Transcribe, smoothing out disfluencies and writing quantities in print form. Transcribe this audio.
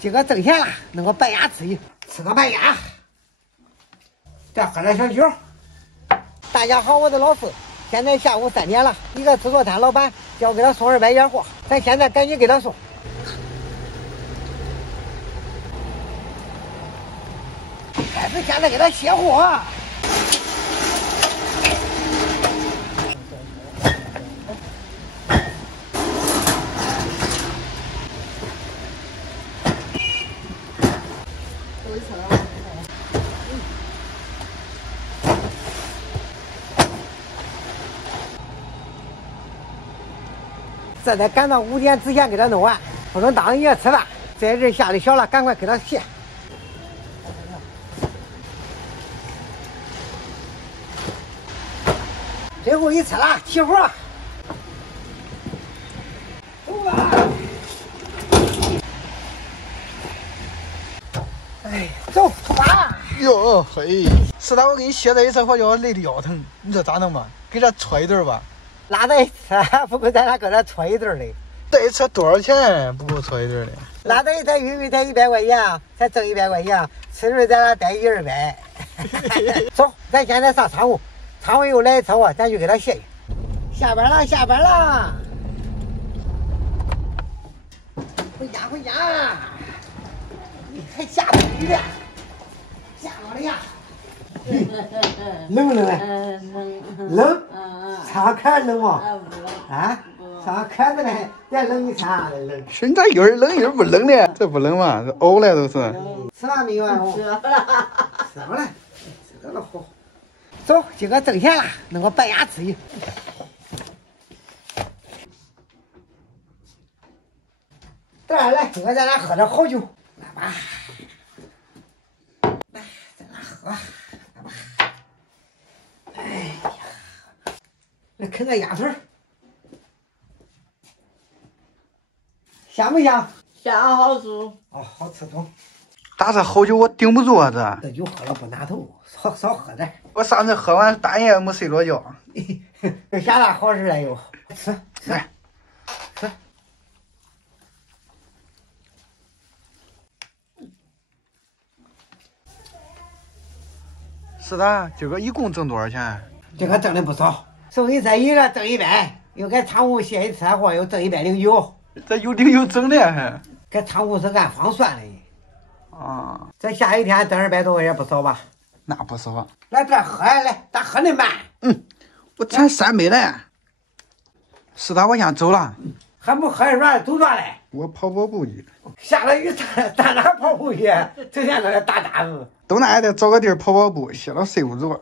今个挣钱了，弄个白鸭吃一，吃个白鸭，再喝点小酒。大家好，我是老四。现在下午3点了，一个自助餐老板叫给他送200件货，咱现在赶紧给他送。开始现在给他卸货。这得赶到5点之前给他弄完，不能当夜吃饭。这人下的小了，赶快给他卸。最后一次了，起火。走吧。哎，走，出发。哟嘿，是的，我给你卸这一次火就累得腰疼，你说咋弄吧？给这搓一顿吧。拉这一次不够咱俩搁这搓一顿的。这一次多少钱？不够搓一顿的。拉这一次运费才100块钱，才挣100块钱，吃顿咱俩带100-200。走，咱现在上仓库，仓库又来一车货，咱就给他卸去。下班了，下班了。回家，回家。你还下雨了？下我的呀！冷不冷啊？冷。啥看冷吗？啊？啥看着嘞？别冷一餐，冷。现在有人冷，有人不冷的，这不冷嘛？这呕了都是。吃了没有啊？吃了。吃了，吃了好。走，今个挣钱了，弄个白鸭吃一。来，今个咱俩喝点好酒，来吧。来，咱俩喝，来吧。哎呀，来啃个鸭腿，香不香？香，好吃。哦，好吃中。但是好酒我顶不住啊，这酒喝了不拿头，少喝点。我上次喝完大夜没睡着觉。这下啥好事了又？吃，来，吃。是的，今个一共挣多少钱？这个挣的不少，送一车一个挣100，又给仓库卸一车货又挣109。这有顶有整的还。给仓库是按方算的。啊，这下一天挣200多块钱不少吧？那不少。来这喝呀，来，咋喝那慢？我才3杯嘞。是的，我先走了。还不喝软走转嘞？我跑步去。下了雨咱哪跑步去？整天搁这打子。都那还得找个地儿跑步，歇了睡不着。